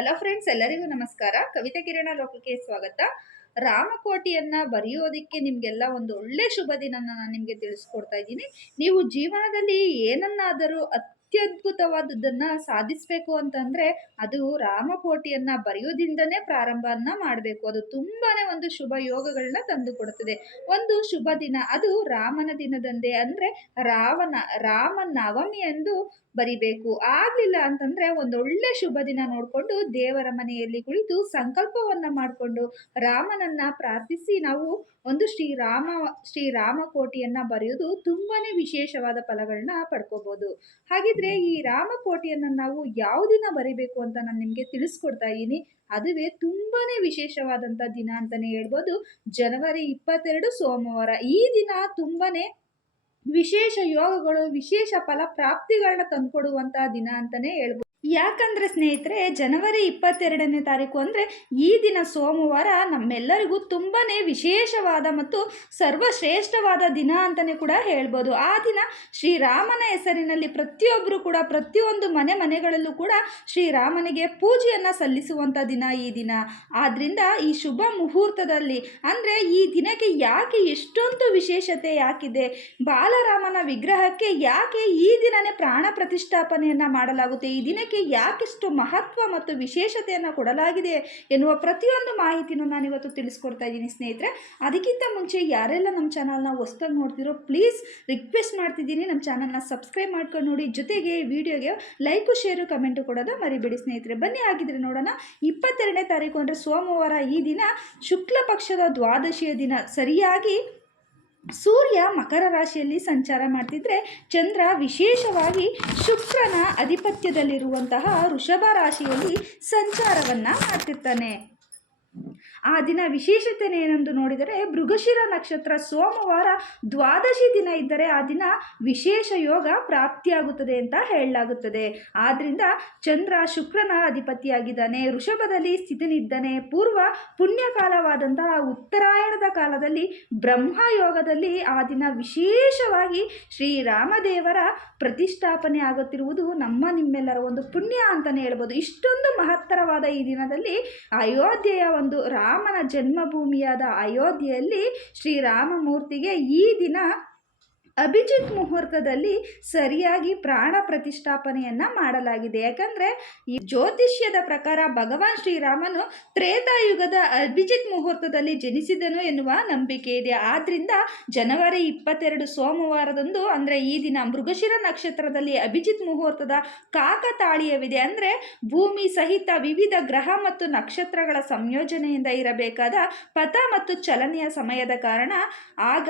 Hello friends ಎಲ್ಲರಿಗೂ ನಮಸ್ಕಾರ. ಕವಿತಾ ಕಿರಣ ಲೋಕಕ್ಕೆ ಸ್ವಾಗತ. ರಾಮಕೋಟಿಯನ್ನ ಬರೆಯೋದಿಕ್ಕೆ ನಿಮ್ಗೆಲ್ಲ ಒಂದು ಒಳ್ಳೆ ಶುಭ ದಿನನ ನಾನು ನಿಮಗೆ ತಿಳಿಸ್ಕೊಡ್ತಾ ಇದ್ದೀನಿ. ನೀವು ಜೀವನದಲ್ಲಿ ಏನನ್ನಾದರೂ ಅತ್ಯದ್ಭುತವಾದದ್ದನ್ನ ಸಾಧಿಸಬೇಕು ಅಂತಂದ್ರೆ ಅದು ರಾಮಕೋಟಿಯನ್ನ ಬರೆಯೋದ್ರಿಂದನೇ ಪ್ರಾರಂಭವನ್ನ ಮಾಡಬೇಕು. ಅದು ತುಂಬಾನೇ ಒಂದು ಶುಭ ಯೋಗಗಳನ್ನ ತಂದು ಕೊಡುತ್ತದೆ ಒಂದು ಶುಭ ದಿನ, ಅದು ರಾಮನ ದಿನದಂದೇ ಅಂದ್ರೆ ರಾವಣ, ರಾಮ ನವಮಿ ಎಂದು ಬರಿಬೇಕು. ಆಗ್ಲಿಲ್ಲ ಅಂತಂದ್ರೆ ಒಂದೊಳ್ಳೆ ಶುಭ ದಿನ ನೋಡಿಕೊಂಡು ದೇವರ ಮನೆಯಲ್ಲಿ ಕುಳಿತು ಸಂಕಲ್ಪವನ್ನ ಮಾಡಿಕೊಂಡು ರಾಮನನ್ನ ಪ್ರಾರ್ಥಿಸಿ ನಾವು ಒಂದು ಶ್ರೀರಾಮ ಶ್ರೀರಾಮ ಕೋಟಿಯನ್ನ ಬರೆಯೋದು ತುಂಬಾನೇ ವಿಶೇಷವಾದ ಫಲಗಳನ್ನ ಪಡ್ಕೋಬಹುದು ಹಾಗಿದ್ರೆ ಈ ರಾಮಕೋಟೆಯನ್ನು ನಾವು ಯಾವ ದಿನ ಬರೀಬೇಕು ಅಂತ ನಾನು ನಿಮಗೆ ತಿಳಿಸ್ಕೊಡ್ತಾ ಇದ್ದೀನಿ ಅದುವೇ ತುಂಬಾನೇ ವಿಶೇಷವಾದಂಥ ದಿನ ಅಂತಲೇ ಹೇಳ್ಬೋದು. ಜನವರಿ ಇಪ್ಪತ್ತೆರಡು ಸೋಮವಾರ ಈ ದಿನ ತುಂಬಾನೇ ವಿಶೇಷ ಯೋಗಗಳು, ವಿಶೇಷ ಫಲ ಪ್ರಾಪ್ತಿಗಳನ್ನ ತಂದುಕೊಡುವಂತಹ ದಿನ ಅಂತಲೇ ಹೇಳ್ಬೋದು ಯಾಕಂದ್ರೆ ಸ್ನೇಹಿತರೆ, ಜನವರಿ ಇಪ್ಪತ್ತೆರಡನೇ ತಾರೀಕು ಅಂದರೆ ಈ ದಿನ ಸೋಮವಾರ ನಮ್ಮೆಲ್ಲರಿಗೂ ತುಂಬಾ ವಿಶೇಷವಾದ ಮತ್ತು ಸರ್ವಶ್ರೇಷ್ಠವಾದ ದಿನ ಅಂತಲೇ ಕೂಡ ಹೇಳ್ಬೋದು. ಆ ದಿನ ಶ್ರೀರಾಮನ ಹೆಸರಿನಲ್ಲಿ ಪ್ರತಿಯೊಬ್ಬರು ಕೂಡ, ಪ್ರತಿಯೊಂದು ಮನೆ ಮನೆಗಳಲ್ಲೂ ಕೂಡ ಶ್ರೀರಾಮನಿಗೆ ಪೂಜೆಯನ್ನು ಸಲ್ಲಿಸುವಂಥ ದಿನ ಈ ದಿನ. ಆದ್ದರಿಂದ ಈ ಶುಭ ಮುಹೂರ್ತದಲ್ಲಿ ಅಂದರೆ ಈ ದಿನಕ್ಕೆ ಯಾಕೆ ಎಷ್ಟೊಂದು ವಿಶೇಷತೆ ಯಾಕಿದೆ, ಬಾಲರಾಮನ ವಿಗ್ರಹಕ್ಕೆ ಯಾಕೆ ಈ ದಿನನೇ ಪ್ರಾಣ ಪ್ರತಿಷ್ಠಾಪನೆಯನ್ನು ಮಾಡಲಾಗುತ್ತೆ, ಈ ದಿನಕ್ಕೆ ಇದಕ್ಕೆ ಯಾಕೆಷ್ಟು ಮಹತ್ವ ಮತ್ತು ವಿಶೇಷತೆಯನ್ನು ಕೊಡಲಾಗಿದೆ ಎನ್ನುವ ಪ್ರತಿಯೊಂದು ಮಾಹಿತಿನೂ ನಾನು ಇವತ್ತು ತಿಳಿಸ್ಕೊಡ್ತಾ ಇದ್ದೀನಿ ಸ್ನೇಹಿತರೆ. ಅದಕ್ಕಿಂತ ಮುಂಚೆ ಯಾರೆಲ್ಲ ನಮ್ಮ ಚಾನಲ್ನ ಹೊಸ್ದಾಗಿ ನೋಡ್ತಿರೋ ಪ್ಲೀಸ್ ರಿಕ್ವೆಸ್ಟ್ ಮಾಡ್ತಿದ್ದೀನಿ. ನಮ್ಮ ಚಾನಲ್ನ ಸಬ್ಸ್ಕ್ರೈಬ್ ಮಾಡ್ಕೊಂಡು ನೋಡಿ. ಜೊತೆಗೆ ವಿಡಿಯೋಗೆ ಲೈಕು ಶೇರು ಕಮೆಂಟು ಕೊಡೋದು ಮರಿಬೇಡಿ ಸ್ನೇಹಿತರೆ. ಬನ್ನಿ ಆಗಿದ್ರೆ ನೋಡೋಣ. ಇಪ್ಪತ್ತೆರಡನೇ ತಾರೀಕು ಅಂದರೆ ಸೋಮವಾರ ಈ ದಿನ ಶುಕ್ಲ ಪಕ್ಷದ ದ್ವಾದಶಿಯ ದಿನ. ಸರಿಯಾಗಿ ಸೂರ್ಯ ಮಕರ ರಾಶಿಯಲ್ಲಿ ಸಂಚಾರ ಮಾಡ್ತಿದ್ರೆ ಚಂದ್ರ ವಿಶೇಷವಾಗಿ ಶುಕ್ರನ ಅಧಿಪತ್ಯದಲ್ಲಿರುವಂತಹ ವೃಷಭ ರಾಶಿಯಲ್ಲಿ ಸಂಚಾರವನ್ನು ಮಾಡ್ತಿರ್ತಾನೆ. ಆ ದಿನ ವಿಶೇಷತೆ ಏನೆಂದು ನೋಡಿದರೆ ಮೃಗಶಿರ ನಕ್ಷತ್ರ ಸೋಮವಾರ ದ್ವಾದಶಿ ದಿನ ಇದ್ದರೆ ಆ ದಿನ ವಿಶೇಷ ಯೋಗ ಪ್ರಾಪ್ತಿಯಾಗುತ್ತದೆ ಅಂತ ಹೇಳಲಾಗುತ್ತದೆ. ಆದ್ದರಿಂದ ಚಂದ್ರ ಶುಕ್ರನ ಅಧಿಪತಿಯಾಗಿದ್ದಾನೆ ಋಷಭದಲ್ಲಿ ಸ್ಥಿತನಿದ್ದಾನೆ, ಪೂರ್ವ ಪುಣ್ಯಕಾಲವಾದಂತಹ ಉತ್ತರಾಯಣದ ಕಾಲದಲ್ಲಿ ಬ್ರಹ್ಮ ಯೋಗದಲ್ಲಿ ಆ ದಿನ ವಿಶೇಷವಾಗಿ ಶ್ರೀರಾಮದೇವರ ಪ್ರತಿಷ್ಠಾಪನೆ ಆಗುತ್ತಿರುವುದು ನಮ್ಮ ನಿಮ್ಮೆಲ್ಲರ ಒಂದು ಪುಣ್ಯ ಅಂತಲೇ ಹೇಳ್ಬೋದು. ಇಷ್ಟೊಂದು ಮಹತ್ತರವಾದ ಈ ದಿನದಲ್ಲಿ ಅಯೋಧ್ಯೆಯ ಒಂದು ರಾಮನ ಜನ್ಮಭೂಮಿಯಾದ ಅಯೋಧ್ಯೆಯಲ್ಲಿ ಶ್ರೀರಾಮಮೂರ್ತಿಗೆ ಈ ದಿನ ಅಭಿಜಿತ್ ಮುಹೂರ್ತದಲ್ಲಿ ಸರಿಯಾಗಿ ಪ್ರಾಣ ಪ್ರತಿಷ್ಠಾಪನೆಯನ್ನು ಮಾಡಲಾಗಿದೆ. ಯಾಕಂದರೆ ಈ ಜ್ಯೋತಿಷ್ಯದ ಪ್ರಕಾರ ಭಗವಾನ್ ಶ್ರೀರಾಮನು ತ್ರೇತಾಯುಗದ ಅಭಿಜಿತ್ ಮುಹೂರ್ತದಲ್ಲಿ ಜನಿಸಿದನು ಎನ್ನುವ ನಂಬಿಕೆ ಇದೆ. ಆದ್ದರಿಂದ ಜನವರಿ ಇಪ್ಪತ್ತೆರಡು ಸೋಮವಾರದಂದು ಅಂದರೆ ಈ ದಿನ ಮೃಗಶಿರ ನಕ್ಷತ್ರದಲ್ಲಿ ಅಭಿಜಿತ್ ಮುಹೂರ್ತದ ಕಾಕತಾಳೀಯವಿದೆ. ಅಂದರೆ ಭೂಮಿ ಸಹಿತ ವಿವಿಧ ಗ್ರಹ ಮತ್ತು ನಕ್ಷತ್ರಗಳ ಸಂಯೋಜನೆಯಿಂದ ಇರಬೇಕಾದ ಪಥ ಮತ್ತು ಚಲನೆಯ ಸಮಯದ ಕಾರಣ ಆಗ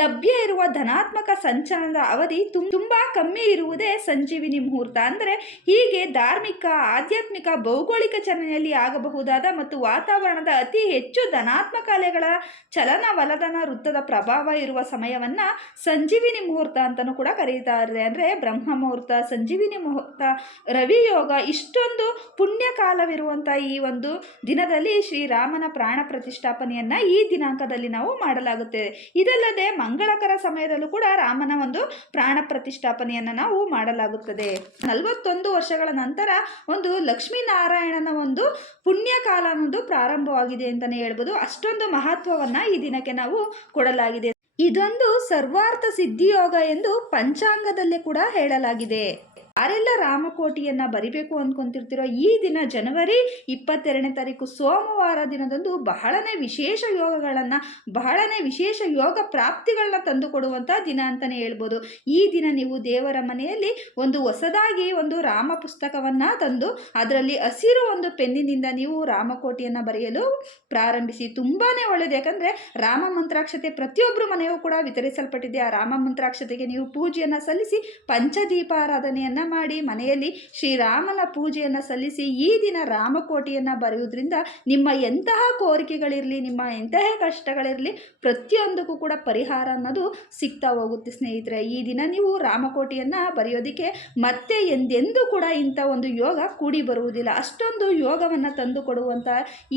ಲಭ್ಯ ಇರುವ ಧನಾತ್ಮಕ ಸಂಚಲನದ ಅವಧಿ ತುಂಬಾ ಕಮ್ಮಿ ಇರುವುದೇ ಸಂಜೀವಿನಿ ಮುಹೂರ್ತ. ಅಂದರೆ ಹೀಗೆ ಧಾರ್ಮಿಕ, ಆಧ್ಯಾತ್ಮಿಕ, ಭೌಗೋಳಿಕ ಚಲನೆಯಲ್ಲಿ ಆಗಬಹುದಾದ ಮತ್ತು ವಾತಾವರಣದ ಅತಿ ಹೆಚ್ಚು ಧನಾತ್ಮಕ ಅಲೆಗಳ ಚಲನವಲನ ವೃತ್ತದ ಪ್ರಭಾವ ಇರುವ ಸಮಯವನ್ನ ಸಂಜೀವಿನಿ ಮುಹೂರ್ತ ಅಂತಲೂ ಕೂಡ ಕರೀತಾರೆ ಅಂದರೆ ಬ್ರಹ್ಮ ಮುಹೂರ್ತ, ಸಂಜೀವಿನಿ ಮುಹೂರ್ತ, ರವಿ ಯೋಗ ಇಷ್ಟೊಂದು ಪುಣ್ಯ ಕಾಲವಿರುವಂಥ ಈ ಒಂದು ದಿನದಲ್ಲಿ ಶ್ರೀರಾಮನ ಪ್ರಾಣ ಪ್ರತಿಷ್ಠಾಪನೆಯನ್ನ ಈ ದಿನಾಂಕದಲ್ಲಿ ನಾವು ಮಾಡಲಾಗುತ್ತದೆ ಇದಲ್ಲದೆ ಮಂಗಳಕರ ಸಮಯದಲ್ಲೂ ಕೂಡ ರಾಮನ ಒಂದು ಪ್ರಾಣ ಪ್ರತಿಷ್ಠಾಪನೆಯನ್ನು ನಾವು ಮಾಡಲಾಗುತ್ತದೆ. ನಲವತ್ತೊಂದು ವರ್ಷಗಳ ನಂತರ ಒಂದು ಲಕ್ಷ್ಮೀನಾರಾಯಣನ ಒಂದು ಪುಣ್ಯಕಾಲ ಅನ್ನೋದು ಪ್ರಾರಂಭವಾಗಿದೆ ಅಂತಲೇ ಹೇಳ್ಬೋದು. ಅಷ್ಟೊಂದು ಮಹತ್ವವನ್ನು ಈ ದಿನಕ್ಕೆ ನಾವು ಕೊಡಲಾಗಿದೆ. ಇದೊಂದು ಸರ್ವಾರ್ಥ ಸಿದ್ಧಿಯೋಗ ಎಂದು ಪಂಚಾಂಗದಲ್ಲಿ ಕೂಡ ಹೇಳಲಾಗಿದೆ. ಯಾರೆಲ್ಲ ರಾಮಕೋಟಿಯನ್ನು ಬರಿಬೇಕು ಅಂದ್ಕೊಂತಿರ್ತೀರೋ ಈ ದಿನ ಜನವರಿ ಇಪ್ಪತ್ತೆರಡನೇ ತಾರೀಕು ಸೋಮವಾರ ದಿನದಂದು ಬಹಳನೇ ವಿಶೇಷ ಯೋಗಗಳನ್ನು, ಬಹಳನೇ ವಿಶೇಷ ಯೋಗ ಪ್ರಾಪ್ತಿಗಳನ್ನ ತಂದು ಕೊಡುವಂಥ ದಿನ ಅಂತಲೇ ಹೇಳ್ಬೋದು. ಈ ದಿನ ನೀವು ದೇವರ ಮನೆಯಲ್ಲಿ ಒಂದು ಹೊಸದಾಗಿ ಒಂದು ರಾಮ ಪುಸ್ತಕವನ್ನು ತಂದು, ಅದರಲ್ಲಿ ಹಸಿರು ಒಂದು ಪೆನ್ನಿನಿಂದ ನೀವು ರಾಮಕೋಟಿಯನ್ನು ಬರೆಯಲು ಪ್ರಾರಂಭಿಸಿ. ತುಂಬಾ ಒಳ್ಳೆಯದು ಯಾಕಂದರೆ ರಾಮ ಮಂತ್ರಾಕ್ಷತೆ ಪ್ರತಿಯೊಬ್ಬರು ಮನೆಯೂ ಕೂಡ ವಿತರಿಸಲ್ಪಟ್ಟಿದೆ. ಆ ರಾಮ ಮಂತ್ರಾಕ್ಷತೆಗೆ ನೀವು ಪೂಜೆಯನ್ನು ಸಲ್ಲಿಸಿ, ಪಂಚದೀಪಾರಾಧನೆಯನ್ನು ಮಾಡಿ ಮನೆಯಲ್ಲಿ ಶ್ರೀರಾಮನ ಪೂಜೆಯನ್ನು ಸಲ್ಲಿಸಿ ಈ ದಿನ ರಾಮಕೋಟಿಯನ್ನು ಬರೆಯುವುದರಿಂದ ನಿಮ್ಮ ಎಂತಹ ಕೋರಿಕೆಗಳಿರಲಿ, ನಿಮ್ಮ ಎಂತಹ ಕಷ್ಟಗಳಿರಲಿ ಪ್ರತಿಯೊಂದಕ್ಕೂ ಕೂಡ ಪರಿಹಾರ ಅನ್ನೋದು ಸಿಗ್ತಾ ಹೋಗುತ್ತೆ ಸ್ನೇಹಿತರೆ. ಈ ದಿನ ನೀವು ರಾಮಕೋಟಿಯನ್ನು ಬರೆಯೋದಕ್ಕೆ ಮತ್ತೆ ಎಂದೆಂದೂ ಕೂಡ ಇಂಥ ಒಂದು ಯೋಗ ಕೂಡಿ ಬರುವುದಿಲ್ಲ. ಅಷ್ಟೊಂದು ಯೋಗವನ್ನು ತಂದು ಕೊಡುವಂಥ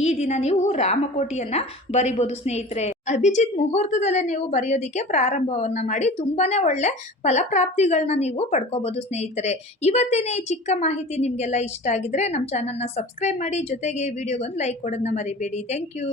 ಈ ದಿನ ನೀವು ರಾಮಕೋಟಿಯನ್ನು ಬರಿಬೋದು ಸ್ನೇಹಿತರೆ. ಅಭಿಜಿತ್ ಮುಹೂರ್ತದಲ್ಲೇ ನೀವು ಬರೆಯೋದಕ್ಕೆ ಪ್ರಾರಂಭವನ್ನ ಮಾಡಿ ತುಂಬಾನೇ ಒಳ್ಳೆ ಫಲಪ್ರಾಪ್ತಿಗಳನ್ನ ನೀವು ಪಡ್ಕೋಬಹುದು ಸ್ನೇಹಿತರೆ. ಇವತ್ತಿನ ಈ ಚಿಕ್ಕ ಮಾಹಿತಿ ನಿಮಗೆಲ್ಲ ಇಷ್ಟ ಆಗಿದ್ರೆ ನಮ್ಮ ಚಾನಲ್ನ ಸಬ್ಸ್ಕ್ರೈಬ್ ಮಾಡಿ ಜೊತೆಗೆ ವಿಡಿಯೋಗೊಂದು ಲೈಕ್ ಕೊಡೋದನ್ನ ಮರಿಬೇಡಿ. Thank you.